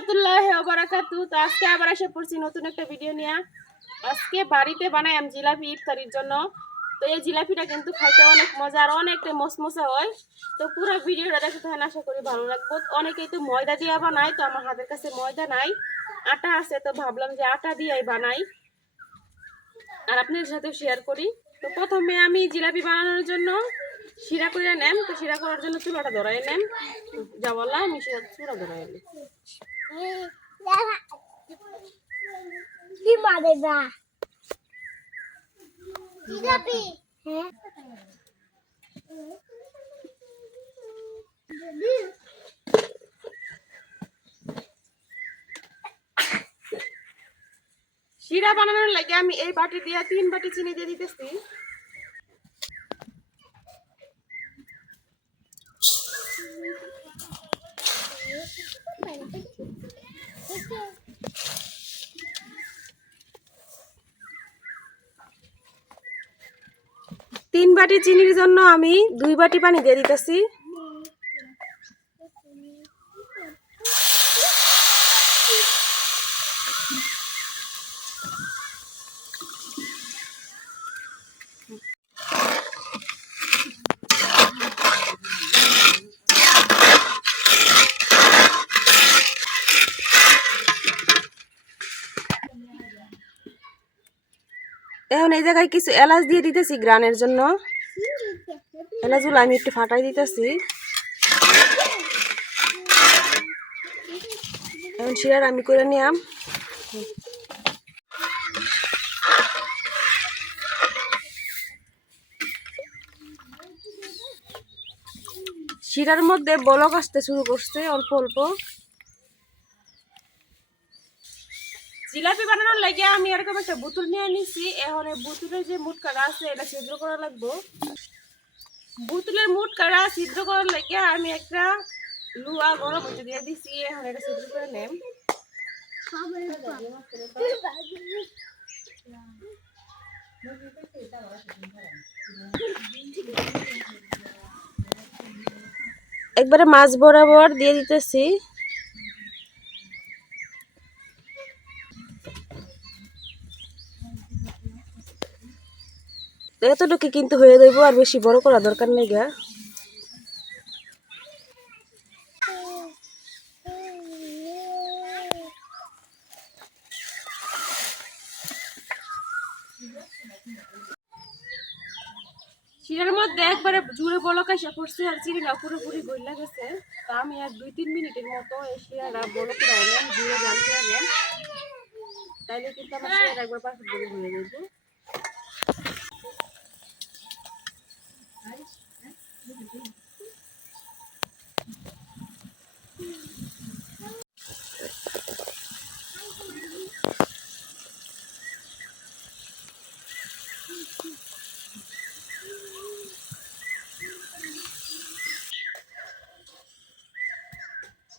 রহমতুল্লাহি ওয়া বারাকাতুহু। তো আজকে আবার এসে পড়ছি নতুন একটা ভিডিও নিয়ে। আজকে বাড়িতে বানাই আমি জিলাপি ইফতারির জন্য। তো এই জিলাপিটা কিন্তু খাইতে অনেক মজা আর অনেকটা মসমসে হয়। তো পুরো ভিডিওটা দেখতে থাকেন, আশা করি ভালো লাগবে। অনেকেই তো ময়দা দিয়ে বানায়, তো আমার হাতের কাছে ময়দা নাই, আটা আছে, তো ভাবলাম যে আটা দিয়েই বানাই আর আপনাদের সাথে শেয়ার করি। তো প্রথমে আমি জিলাপি বানানোর জন্য শিরা করে নেন। তো শিরা করার জন্য চুলাটা ধরাই নেন, যা বললাম আমি চুলা ধরাই নেন। কি মানে না জিলাপি শিরা বানানোর লাগে আমি এই বাটি দিয়ে 3 বাটি চিনি দিয়ে দিতেছি। তিন বাটি চিনির জন্য আমি 2 বাটি পানি দিয়ে দিতেছি। এখন এই জায়গায় কিছু এলাচ দিয়ে দিতেছি গ্রানের জন্য। এলাচগুলো আমি একটু ফাটাই দিতেছি। এখন শিরার আমি করে নিলাম। শিরার মধ্যে বলক আসতে শুরু করছে অল্প অল্প। জিলাপি বানানোর লাগে আমি এরকম একটা বোতল নিয়ে নিছি। এখন এই বোতলের যে মুটকাটা আছে এটা ছিদ্র করা লাগবে। বোতলের মুটকাটা ছিদ্র করার লাগে আমি একটা লুয়া গরম হতে দিয়ে দিছি। এখন এটা ছিদ্র করে নেম। একবারে মাছ বরাবর দিয়ে দিতেছি। এতটুকু কিন্তু হয়ে যাইব, আর বেশি বড় করা দরকার নেই গা। শিরার মধ্যে একবারে জুড়ে বলক এসে পড়ছে আর চিনিটা পুরোপুরি গইলা গেছে। তা আমি আর 2-3 মিনিটের মতো এই শিরাটা বলক করে আনলাম, জুড়ে জানতে আনলাম, তাইলে কিন্তু আমার শিরাটা একবার পারফেক্ট হয়ে যাইব।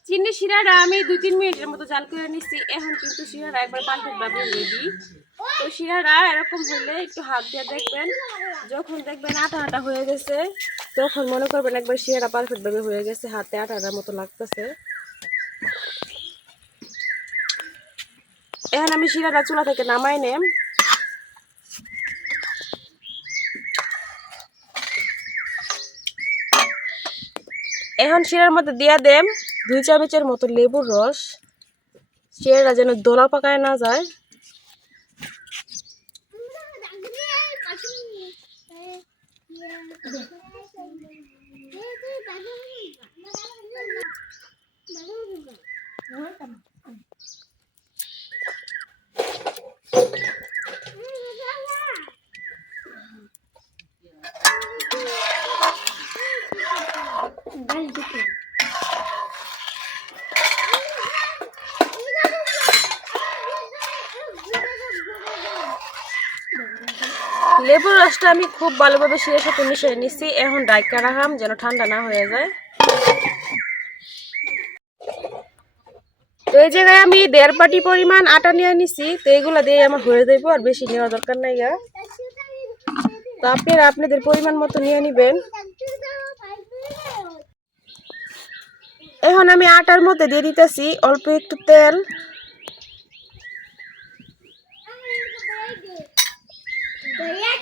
চিনি শিরাটা আমি 2-3 মিনিটের মতো জাল করে নিচ্ছি। এখন কিন্তু শিরাটা একবার পারফেক্ট ভাবে রেডি। তো শিরাটা এরকম হলে একটু হাত দিয়ে দেখবেন, যখন দেখবেন আটা আটা হয়ে গেছে তখন মনে করবেন একবার শিরাটা পারফেক্ট ভাবে হয়ে গেছে, হাতে আটার মতো লাগতেছে। এখন আমি শিরাটা চুলা থেকে নামাই নেম। এখন শিরার মধ্যে দিয়া দেম 2 চামচের মতো লেবুর রস। শিরাটা যেন দোলা পাকায় না যায়। লেবুর রসটা আমি খুব ভালোভাবে শিরার সাথে মিশিয়ে নিচ্ছি। এখন ডাইকা রাখাম যেন ঠান্ডা না হয়ে যায়। তো এই জায়গায় আমি 1.5 বাটি পরিমাণ আটা নিয়ে নিছি। তো এগুলো দিয়ে আমার হয়ে যাইব, আর বেশি নেওয়া দরকার নাই গা। তো আপনারা আপনাদের পরিমাণ মতো নিয়ে নেবেন। এখন আমি আটার মধ্যে দিয়ে দিতেছি অল্প একটু তেল।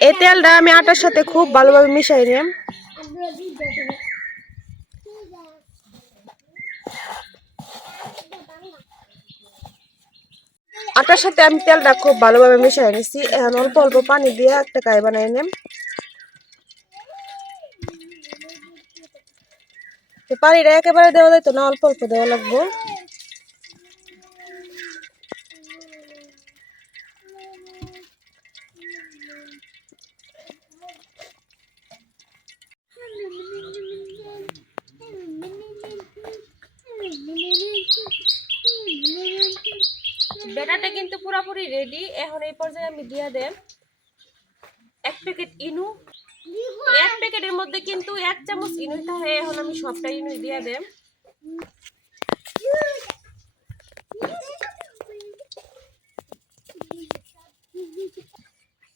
এই তেলটা আমি আটার সাথে খুব ভালোভাবে মিশাই নিলাম। আটার সাথে আমি তেলটা খুব ভালোভাবে মিশাই নিছি। এখন অল্প অল্প পানি দিয়ে একটা কাই বানাই নিলাম। পানিটা একেবারে দেওয়া যাইতো না, অল্প অল্প দেওয়া লাগবো। ব্যাটারটা কিন্তু পুরোপুরি রেডি। এখন এই পর্যায়ে আমি দিয়ে দেব 1 প্যাকেট ইনু। 1 প্যাকেটের মধ্যে কিন্তু 1 চামচ ইনু থাকে। এখন আমি সবটা ইনু দিয়ে দেব।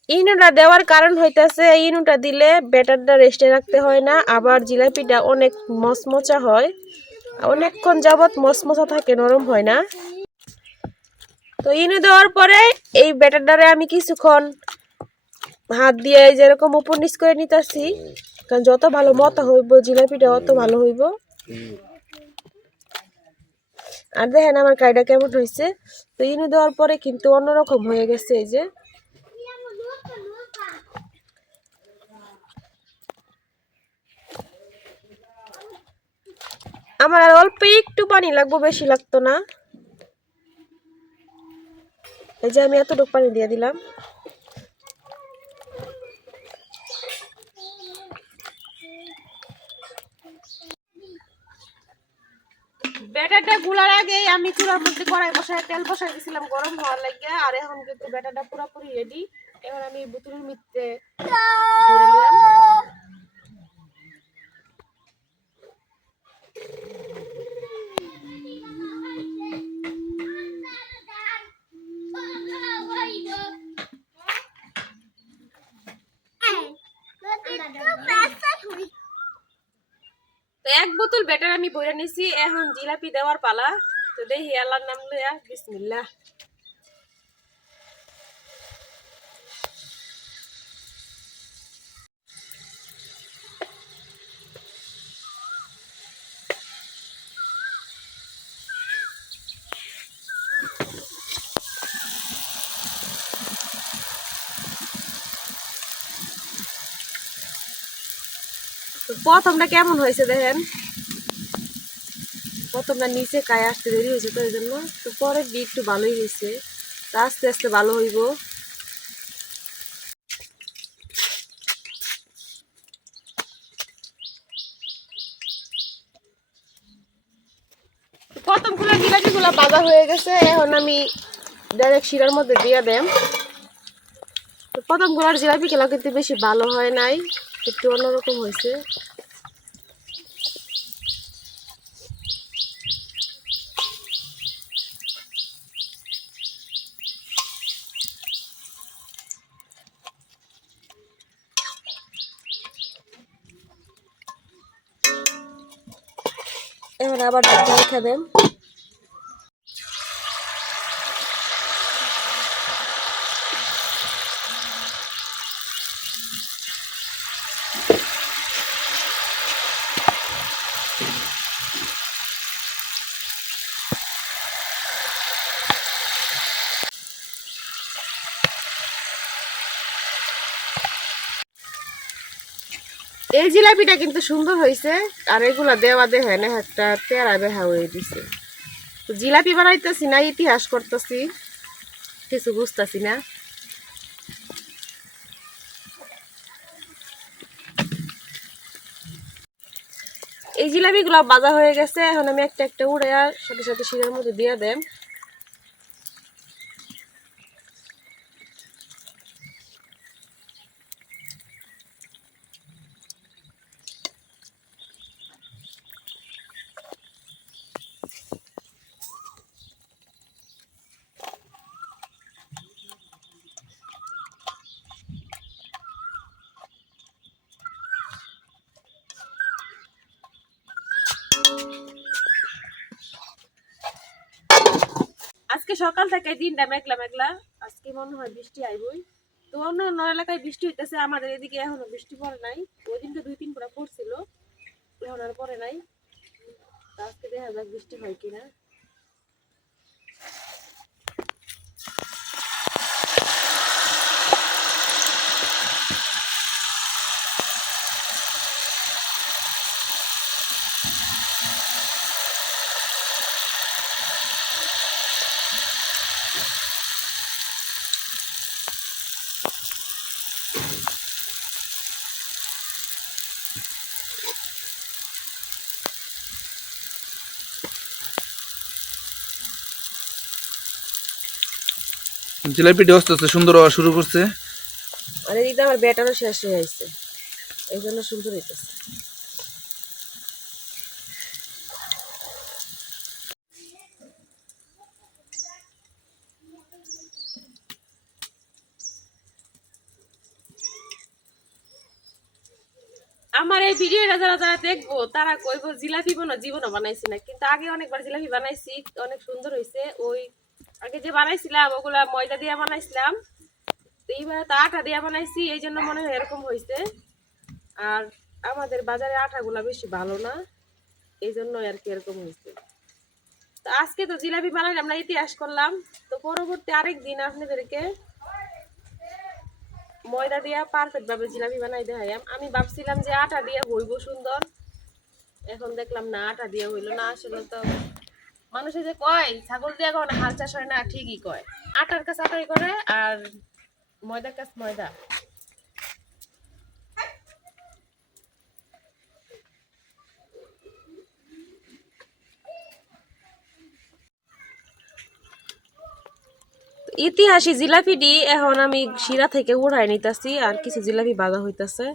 ইনুটা দেওয়ার কারণ হইতাছে ইনুটা দিলে ব্যাটারটা রেস্টে রাখতে হয় না, আবার জিলাপিটা অনেক মচমচা হয়, অনেকক্ষণ যাবত মচমচা থাকে, নরম হয় না। তো ইনু দেওয়ার পরে এই ব্যাটারটারে আমি কিছুক্ষণ হাত দিয়ে যেরকম উপর নিচ করে নিতেছি, কারণ যত ভালো মতা হইব জিলাপিটা অত ভালো হইব। আর দেখেন আমার কাইটা কেমন হয়েছে। তো ইনু দেওয়ার পরে কিন্তু অন্যরকম হয়ে গেছে। এই যে আমার আর অল্প একটু পানি লাগবে, বেশি লাগতো না। এই যে আমি এতটুকু পানি দিয়ে দিলাম। ব্যাটারটা গুলার আগে আমি চুলার মধ্যে কড়াই বসায় তেল বসাই দিয়েছিলাম গরম হওয়ার লাগে। আর এখন কিন্তু ব্যাটারটা পুরোপুরি রেডি। এখন আমি বোতলের মধ্যে ভরে নিলাম। তো 1 বোতল ব্যাটার আমি ভরে নিছি। এখন জিলাপি দেওয়ার পালা। তো দেখি আল্লাহর নাম লইয়া বিসমিল্লাহ। প্রথমটা কেমন হয়েছে দেখেন। প্রথমটা নিচে কায় আসতে দেরি হয়েছে, তো এই জন্য। তো পরের দিক একটু ভালোই হয়েছে, আস্তে আস্তে ভালো হইব। প্রথমগুলো জিলাপিগুলো ভাজা হয়ে গেছে। এখন আমি ডাইরেক্ট শিরার মধ্যে দিয়ে দেম। তো প্রথমগুলোর জিলাপি খেলা কিন্তু বেশি ভালো হয় নাই, একটু অন্যরকম হয়েছে। এখন আবার ঢাকা রেখে দেন। এই জিলাপিটা কিন্তু সুন্দর হয়েছে। আর এগুলা দেওয়া দেখেন একটা তেরা বেহা হয়ে দিছে। তো জিলাপি বানাইতেছি না, ইতিহাস করতেছি, কিছু বুঝতেছি না। এই জিলাপিগুলো ভাজা হয়ে গেছে। এখন আমি একটা একটা উড়ে সাথে সাথে শিরার মধ্যে দিয়ে দেন। আজকে সকাল থেকে দিনটা মেঘলা মেঘলা, আজকে মনে হয় বৃষ্টি আইবই। তো অন্য অন্য এলাকায় বৃষ্টি হইতেছে, আমাদের এদিকে এখনো বৃষ্টি পড়ে নাই। ওই দিনকে 2-3 ফোঁটা পড়ছিল, এখন আর পড়ে নাই। আজকে দেখা যাক বৃষ্টি হয় কিনা। জিলাপিটি আস্তে আস্তে সুন্দর হওয়া শুরু করছে। আর এদিকে আমার ব্যাটারও শেষ হয়ে আসছে, এই জন্য সুন্দর হইতেছে। আমার এই ভিডিওটা যারা যারা দেখবো তারা কইবো জিলাপি জীবনও বানাইছি না, কিন্তু আগে অনেকবার জিলাপি বানাইছি, অনেক সুন্দর হয়েছে। ওই আগে যে বানাইছিলাম ওগুলা ময়দা দিয়ে বানাইছিলাম, তো এইবার তো আটা দিয়ে বানাইছি, এই জন্য মনে হয় এরকম হয়েছে। আর আমাদের বাজারে আটাগুলা বেশি ভালো না, এই জন্য আর কি এরকম হয়েছে। তো আজকে তো জিলাপি বানাইলাম, আমরা ইতিহাস করলাম। তো পরবর্তী আরেক দিন আপনাদেরকে ময়দা দিয়া পারফেক্ট ভাবে জিলাপি বানাই দেখাই। আমি ভাবছিলাম যে আটা দিয়ে হইব সুন্দর, এখন দেখলাম না আটা দিয়ে হইলো না। আসলে তো মানুষে যে কয় ছাগল দিয়ে কখনো হাল চাষ হয় না, ঠিকই কয়। আটার কাজ আটাই করে আর ময়দার কাজ ময়দা। ইতিহাসী জিলাপিটি এখন আমি শিরা থেকে উড়াই নিতেছি, আর কিছু জিলাপি বাঁধা হইতাছে।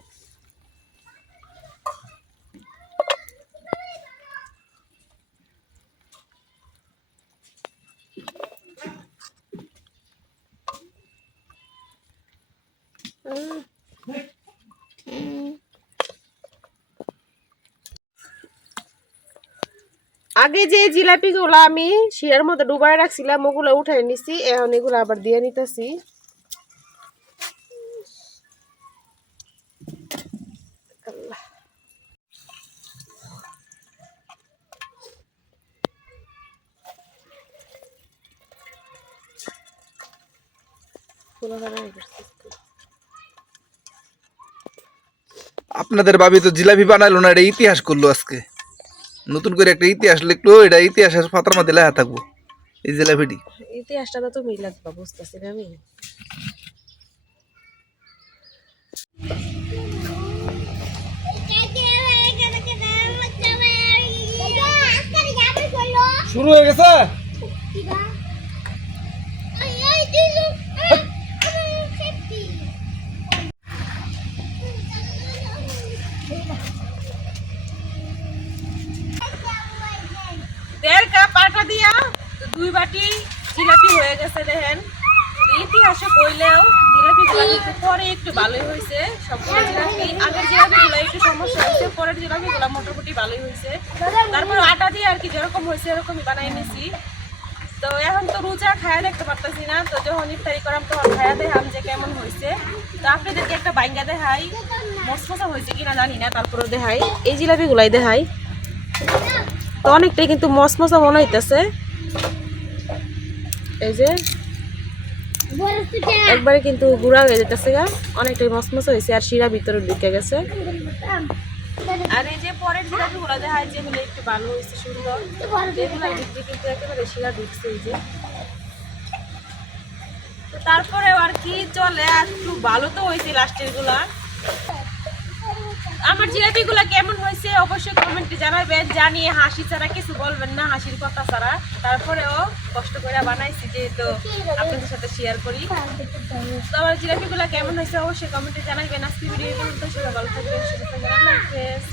আগে যে জিলাপি গুলা আমি শিরার মধ্যে ডুবাই রাখছিলাম ওগুলো উঠাই নিছি, এখন এগুলো আবার দিয়ে নিতেছি। আপনাদের ভাবি তো জিলাপি বানাইলো না, এটা ইতিহাস করলো আজকে। নতুন করে একটা ইতিহাস লিখলো, এটা ইতিহাসের পাতার মধ্যে লেখা থাকবো এই জিলাপিটি। ইতিহাসটা তো তুমি লাগবা, বুঝতেছি না আমি। শুরু হয়ে গেছে। দেড় কাপ আটা দিয়া 2 বাটি জিলাপি হয়ে গেছে। দেখেন ইতিহাসে কইলেও জিলাপি গুলা কিন্তু পরে একটু ভালোই হয়েছে। সবগুলো জিলাপি আগের জিলাপি গুলা একটু সমস্যা হয়েছে, পরের জিলাপি গুলা মোটামুটি ভালোই হয়েছে। তারপর আটা দিয়ে আর কি যেরকম হয়েছে এরকমই বানাই নিছি। তো এখন তো রোজা খায়া দেখতে পারতেছি না, তো যখন ইফতারি করাম তখন খায়া দেখাম যে কেমন হয়েছে। তো আপনাদেরকে একটা বাইঙ্গা দেখাই, মশমশা হয়েছে কিনা জানি না, তারপরে দেখাই। এই জিলাপি গুলাই দেখাই, তো অনেকটাই কিন্তু মশমশা মনে হইতেছে। এই যে একবারে কিন্তু গুঁড়া হয়ে যেতেছে গা, অনেকটাই মশমশা হয়েছে, আর শিরা ভিতরে ঢুকে গেছে। আর এই যে পরের জিলাপি গুলা দেখায় যেগুলো একটু ভালো হয়েছে সুন্দর, এগুলোর ভিতরে কিন্তু একেবারে শিরা ঢুকছে। এই যে তো তারপরে আর কি চলে, আর একটু ভালো তো হয়েছে লাস্টের গুলা। আমার জিলাপি গুলা কেমন হয়েছে অবশ্যই কমেন্টে জানাবেন, জানিয়ে হাসি ছাড়া কিছু বলবেন না, হাসির কথা ছাড়া। তারপরেও কষ্ট করে বানাইছি যেহেতু আপনাদের সাথে শেয়ার করি। তো আমার জিলাপি গুলা কেমন হয়েছে অবশ্যই কমেন্টে জানাবেন। আজকে ভিডিও পর্যন্ত, সবাই ভালো থাকবেন, সুস্থ থাকবেন, আল্লাহ হাফেজ।